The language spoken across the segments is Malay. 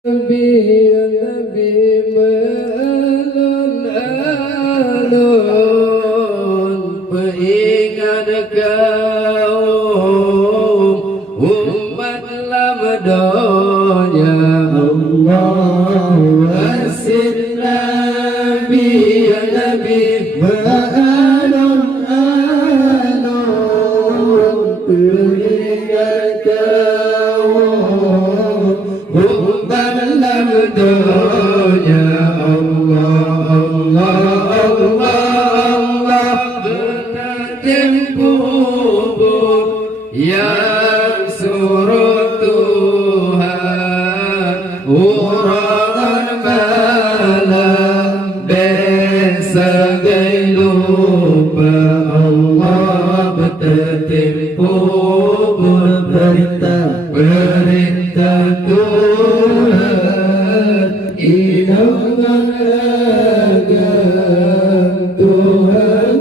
Nabi alun-alun peringat kaum umat lamdonya Allah wasin Nabi alun-alun peringat kaum umat lamdonya Allah bertempuh yang suruh Tuhan urangan malam besagai lupa Allah bertempuh perintah Tuhan ilangan agam Tuhan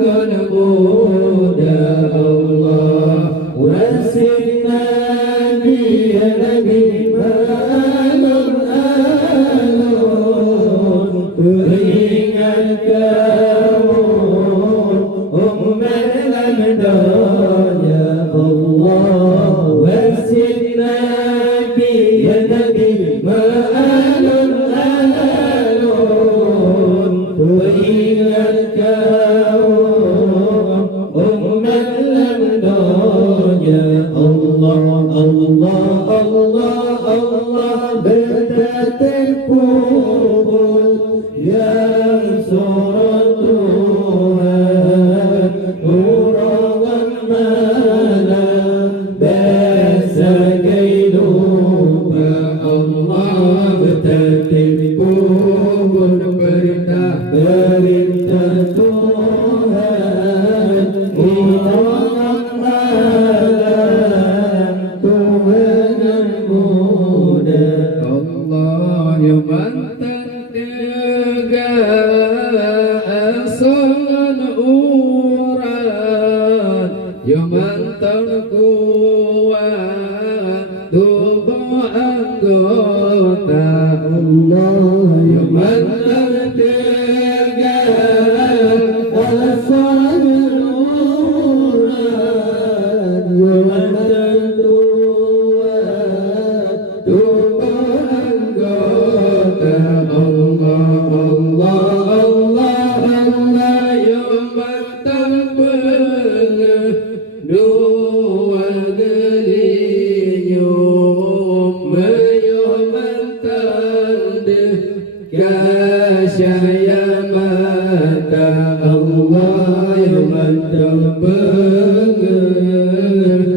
muda Allah wasin Nabi alun-alun peringat kaum umat lamdonya Allah wasin Nabi alun-alun peringat kaum umat lamdonya Allah bertempuh yang surat Tuhan urangan malam besagai lupa Allah bertempuh perintah Tuhan urangan malam Tuhan muda Allah yang mantan tegak asan urat yang mantan kuat tubuh anggota Allah yang mantan tegak asan urat yang mantan kuat tubuh anggota Allah yang mantan dua gelinyum yang mantan kasyaya mata Allah yang mantan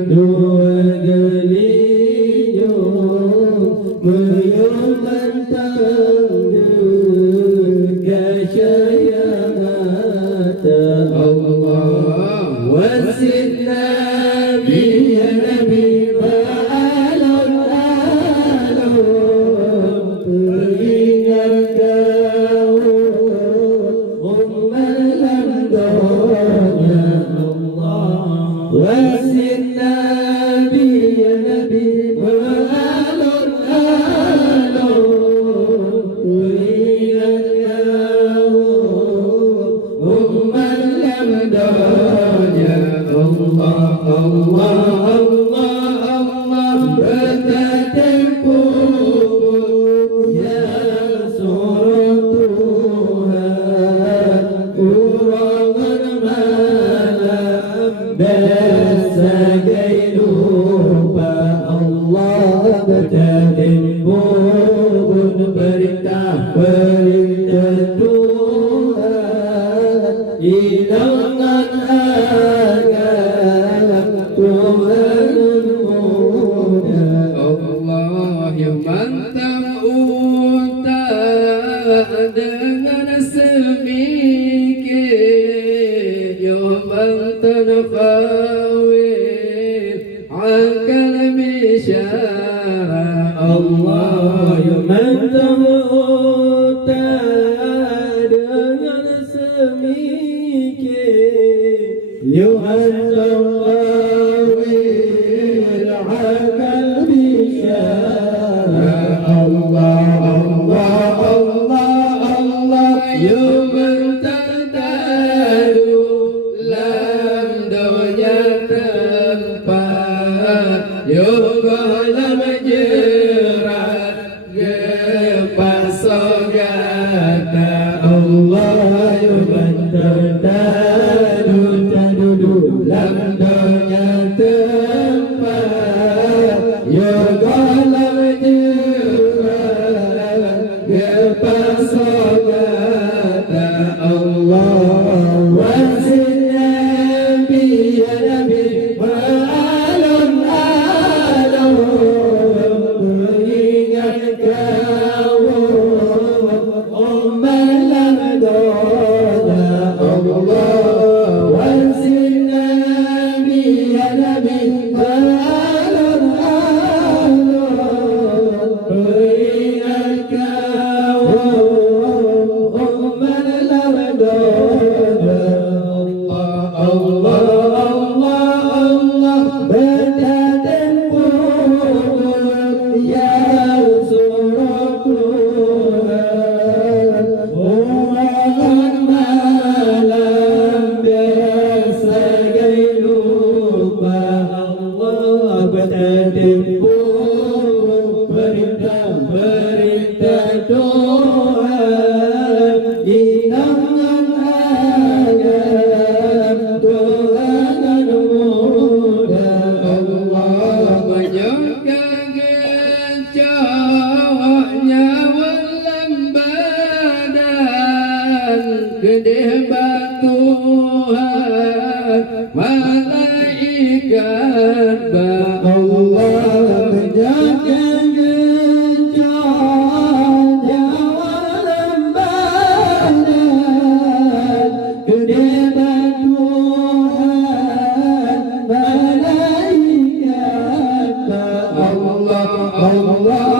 dua gelinyum yang mantan kasyaya mata Allah wasin Nabi alun-alun peringat kaum umat lamdonya Allah wasin Nabi alun-alun Gede Tuhan malaikat Allah menjaga gencar jawalan badan gede Tuhan malaikat Allah Allah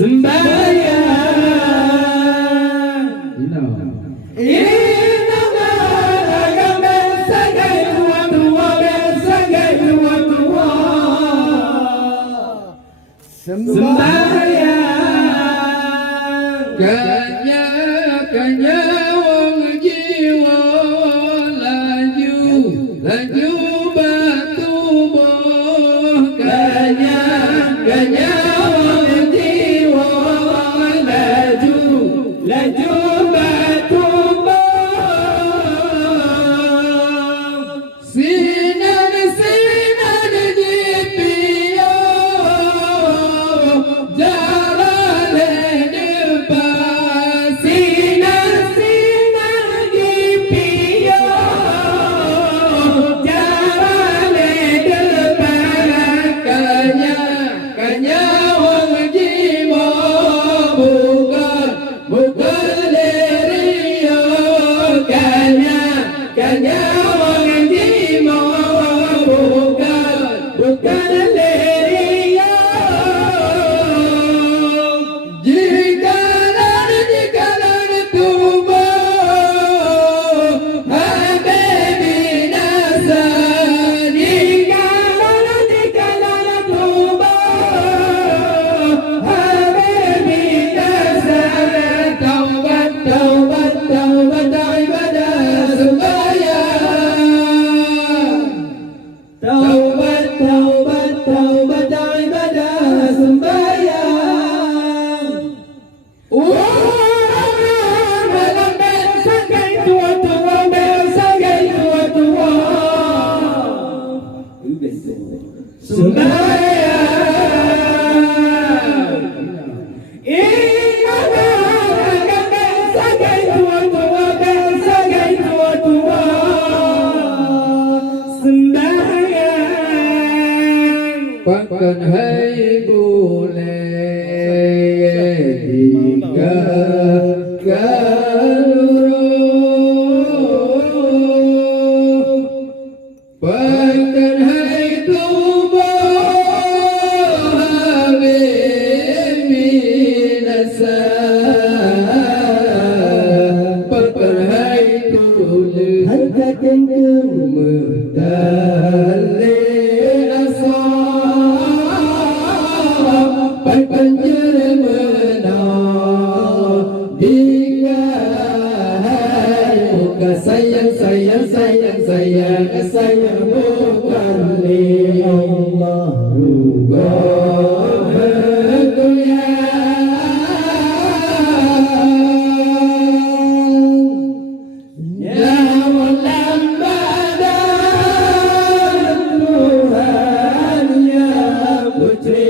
sembahyang Inama agama sebagai tua-tua sebagai tua-tua sembahyang kanya wong jiwa laju batu boh kanya wong jiwa laju batu boh sinar di piyo jalan depan sinar di piyo jalan depan kanya wong jiwa bukan leriyo kanya wong jiwa bukan leriyo jikalan tubuh habibi nasa jikalan tubuh habibi nasa taubat ibadah sembahyang taubat ibadah sembahyang malam bersagai tua-tua sembahyang inama agama bersagai tua-tua sembahyang bahkan hai boleh bahkan hai tubuh habibi nasa bahkan hai boleh hadakan kemerdali penjara menang dikai muka sayang bukan li Allah ruga ya mulam badan Tuhan ya putri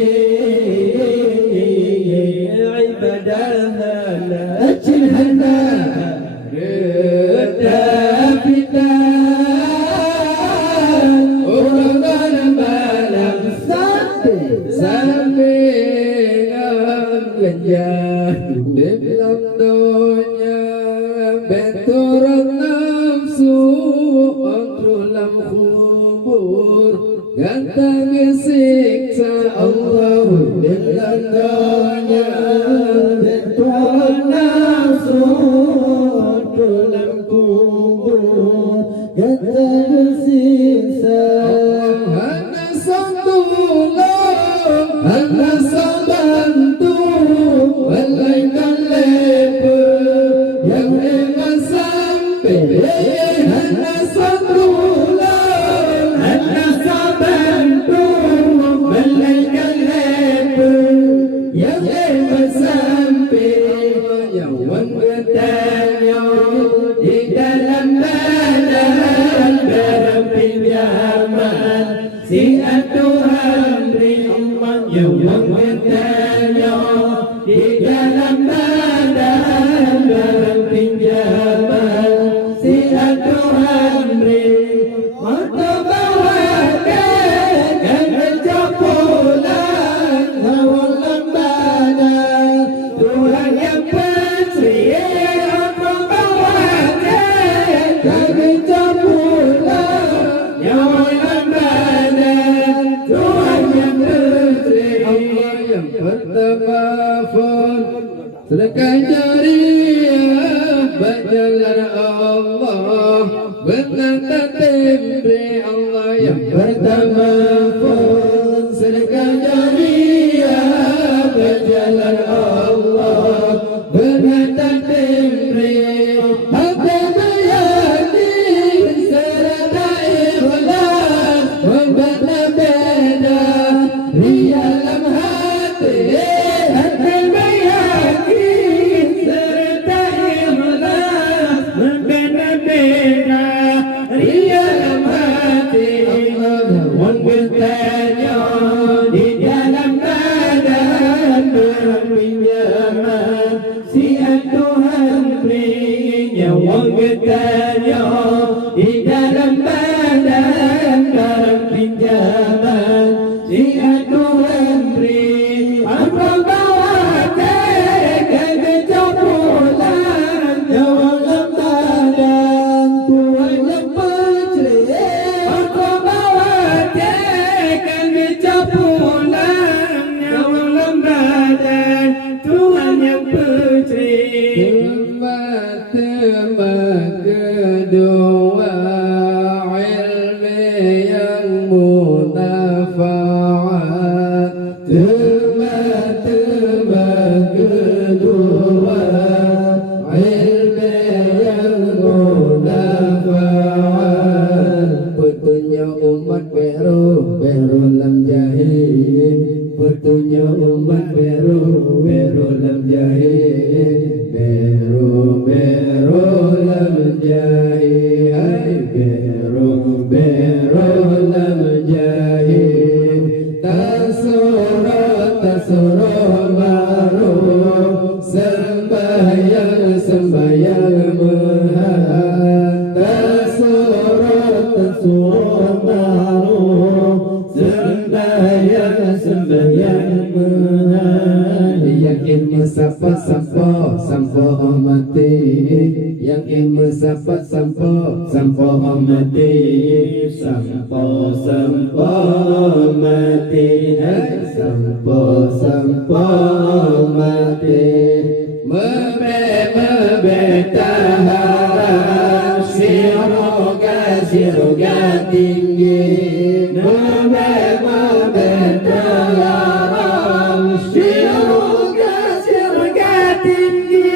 Cinhana redapitan urutan malam sampai genjah di dalam dunia benturan nafsu dalam kubur gantang siksa Allah di dalam dunia nafsu dalam kubur kata bersisa hanya sambantu walaikan leper yang emas sampai hanya sambantu walaikan leper yang emas sampai yang bertanya di dalam badan berpinjaman si Tuhan beri umat yang bertanya di dalam badan berpinjaman si Tuhan beri mata bawakan dan berjapulan hawalan badan Tuhan yang percaya aku bawa berjalan Allah benar tempe Allah yang pertama pun sedekah jariah berjalan Allah berhantar tempe harta meyakin serta ikhlas membina beda ria dalam hati harta meyakin serta ikhlas membina beda ria dalam hati Allah bertanya di dalam badan berpinjaman siap Tuhan beri nyawa bertanya di dalam badan berpinjaman siap Tuhan beri apa bawa tekan kecapulan nyawa dalam badan Tuhan yang bercerita apa bawa tekan kecapulan nyawa dalam badan Tuhan yang bercerita Tembak kedua ilmu yang munafaat tembak kedua ilmu yang munafaat petunjuk umat beru lam jahil petunjuk umat beru lam jahil beru lam jahil hai beru lam jahil tasura baru sembahyang mehad tasura baru sembahyang mehad yang ilmu sampo mati yang ilmu sampo mati sampo mati sampo mati mebe taharap siroga tinggi mebe taharap siroga tinggi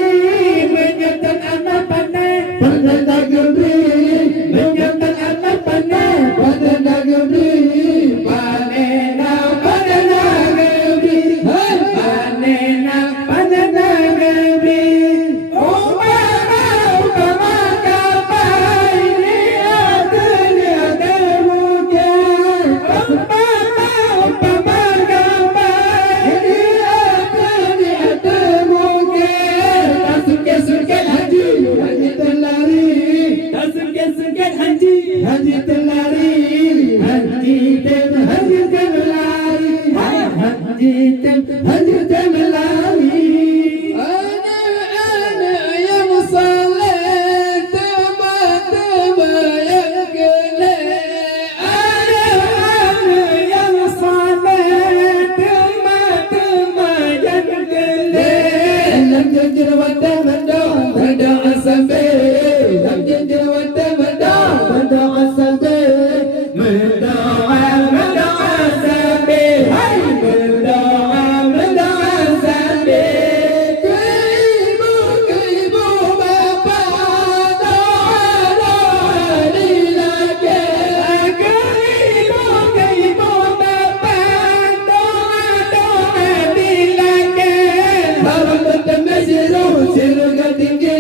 menyertan anak panai pada negeri menyertan anak panai pada negeri panena pada negeri panena pada negeri Upama kapai lihat mungkin Upama kapai lihat mungkin Tasukkan haji terlari Tasukkan haji terlari haji terlari haji terlari anak-anak yang saleh teman-teman yang geleh anak-anak yang saleh teman-teman yang geleh lam jerawat mada asabe lam jerawat mada asabe mada asabe hai mada asabe ke ibu bapa doa lilake ke ibu bapa doa lilake haram bertemesiru siruga tinggi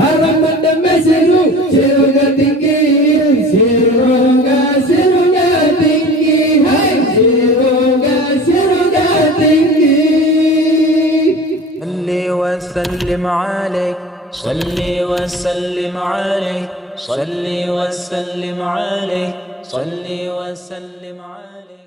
haram bertemesiru siruga tinggi siruga tinggi hai siruga tinggi وسلم عليك صلي وسلم عليك صلي وسلم عليك صلي وسلم عليك